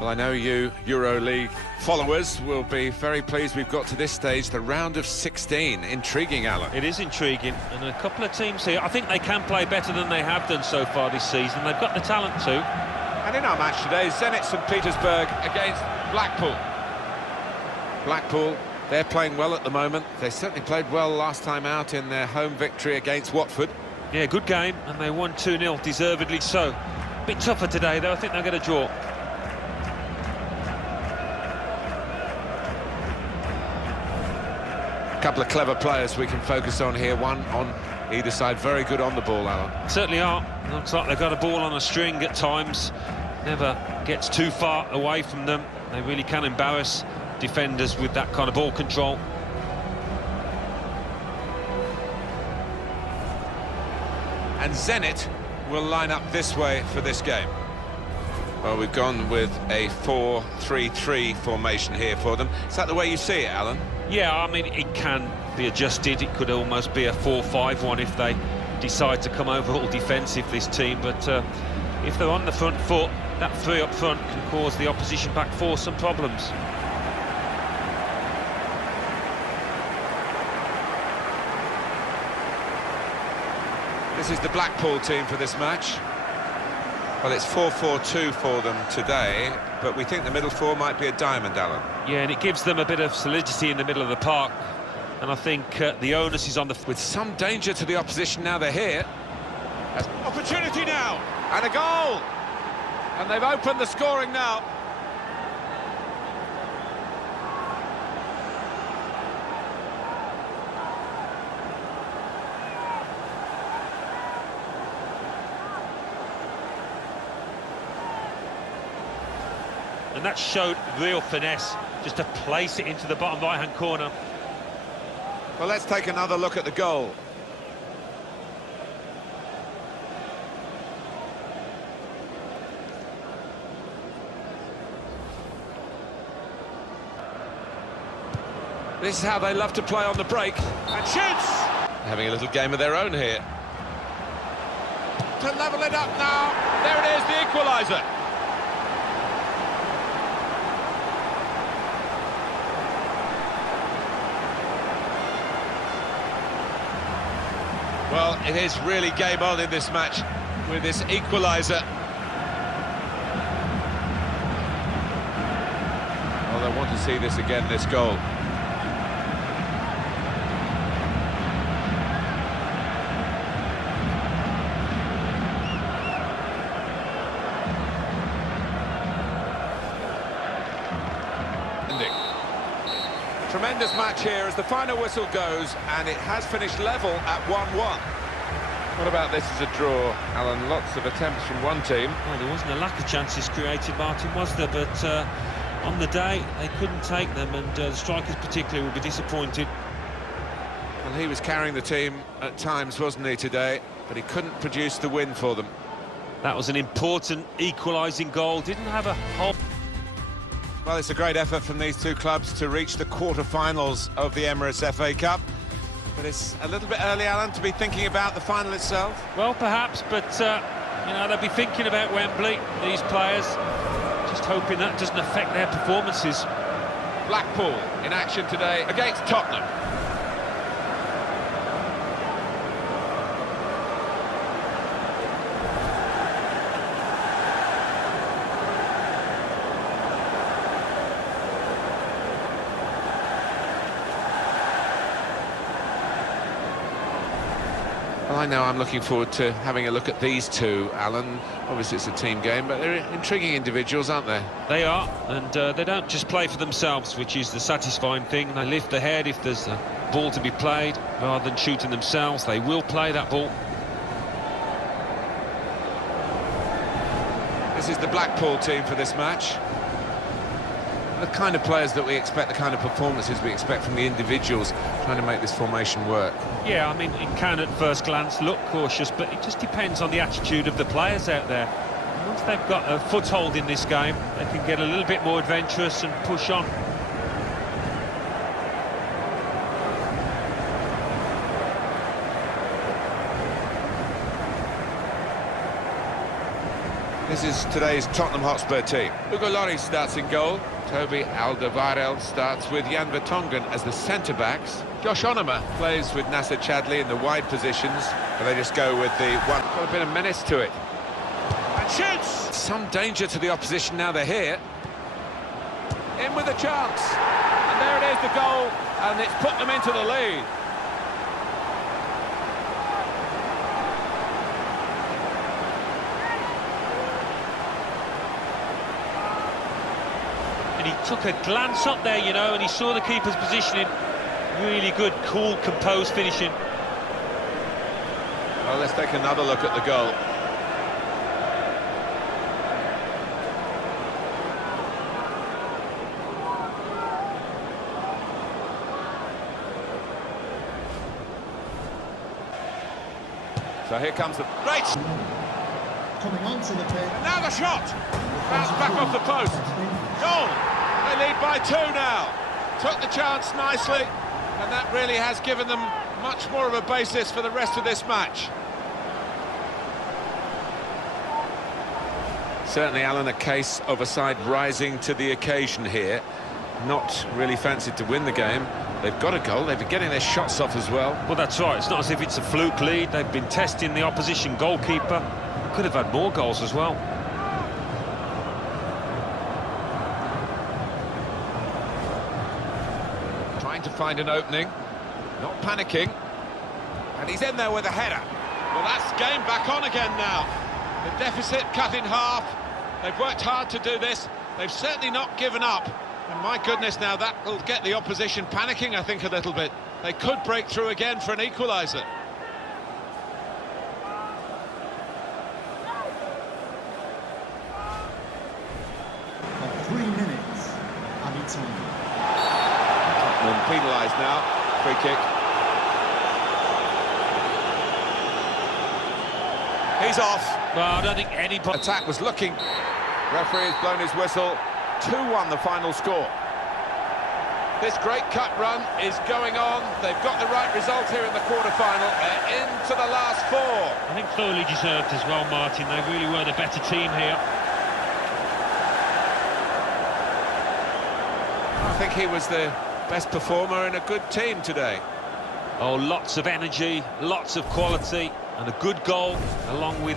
Well, I know you EuroLeague followers will be very pleased we've got to this stage, the round of 16. Intriguing, Alan. It is intriguing, and a couple of teams here, I think they can play better than they have done so far this season. They've got the talent to. And in our match today, Zenit St Petersburg against Blackpool. Blackpool, they're playing well at the moment. They certainly played well last time out in their home victory against Watford. Yeah, good game, and they won 2-0, deservedly so. A bit tougher today, though. I think they'll get a draw. Couple of clever players we can focus on here, one on either side, very good on the ball, Alan. Certainly are. Looks like they've got a ball on a string at times, never gets too far away from them. They really can embarrass defenders with that kind of ball control. And Zenit will line up this way for this game. Well, we've gone with a 4-3-3 formation here for them. Is that the way you see it, Alan? Yeah, I mean, it can be adjusted. It could almost be a 4-5-1 if they decide to come over all defensive, this team. But if they're on the front foot, that three up front can cause the opposition back four some problems. This is the Blackpool team for this match. Well, it's 4-4-2 for them today, but we think the middle four might be a diamond, Alan. Yeah, and it gives them a bit of solidity in the middle of the park. And I think the onus is on the... With some danger to the opposition now they're here. Opportunity now, and a goal! And they've opened the scoring now. And that showed real finesse, just to place it into the bottom right-hand corner. Well, let's take another look at the goal. This is how they love to play on the break. And shoots! Having a little game of their own here. To level it up now. There it is, the equaliser. Well, it is really game on in this match with this equaliser. Well, they want to see this again, this goal. Tremendous match here as the final whistle goes, and it has finished level at 1-1. What about this as a draw, Alan? Lots of attempts from one team. Well, there wasn't a lack of chances created, Martin, was there? But on the day, they couldn't take them, and the strikers particularly will be disappointed. Well, he was carrying the team at times, wasn't he, today? But he couldn't produce the win for them. That was an important equalising goal. Didn't have a whole... Well, it's a great effort from these two clubs to reach the quarter-finals of the Emirates FA Cup. But it's a little bit early, Alan, to be thinking about the final itself. Well, perhaps, but, you know, they'll be thinking about Wembley, these players. Just hoping that doesn't affect their performances. Blackpool in action today against Tottenham. Well, I know I'm looking forward to having a look at these two, Alan. Obviously it's a team game, but they're intriguing individuals, aren't they? They are, and they don't just play for themselves, which is the satisfying thing. They lift the head if there's a ball to be played. Rather than shooting themselves, they will play that ball. This is the Blackpool team for this match. The kind of players that we expect, the kind of performances we expect from the individuals trying to make this formation work. Yeah, I mean, it can at first glance look cautious, but it just depends on the attitude of the players out there. Once they've got a foothold in this game, they can get a little bit more adventurous and push on. This is today's Tottenham Hotspur team. Hugo Lloris starts in goal. Toby Alderweireld starts with Jan Vertonghen as the centre-backs. Josh Onomah plays with Nasser Chadli in the wide positions, and they just go with the one. Got a bit of menace to it. And shoots! Some danger to the opposition now they're here. In with a chance. And there it is, the goal, and it's put them into the lead. And he took a glance up there, you know, and he saw the keeper's positioning. Really good, cool, composed finishing. Well, let's take another look at the goal. So here comes the great Coming onto the pitch. and now the shot. Bounce back off the post. Goal. They lead by 2 now. Took the chance nicely, and that really has given them much more of a basis for the rest of this match. Certainly, Alan, a case of a side rising to the occasion here. Not really fancied to win the game. They've got a goal, they've been getting their shots off as well. Well, that's right, it's not as if it's a fluke lead. They've been testing the opposition goalkeeper. Could have had more goals as well. Trying to find an opening, not panicking. And he's in there with a header. Well, that's game back on again now. The deficit cut in half. They've worked hard to do this. They've certainly not given up. And my goodness, now that will get the opposition panicking, I think, a little bit. They could break through again for an equaliser. Of 3 minutes, added time. Tottenham penalised now. Free kick. He's off. Well, I don't think anybody... Attack was looking. Referee has blown his whistle. 2-1 the final score. This great cut run is going on. They've got the right result here in the quarter-final. They're into the last 4. I think thoroughly deserved as well, Martin. They really were the better team here. I think he was the best performer in a good team today. Oh, lots of energy, lots of quality, and a good goal, along with...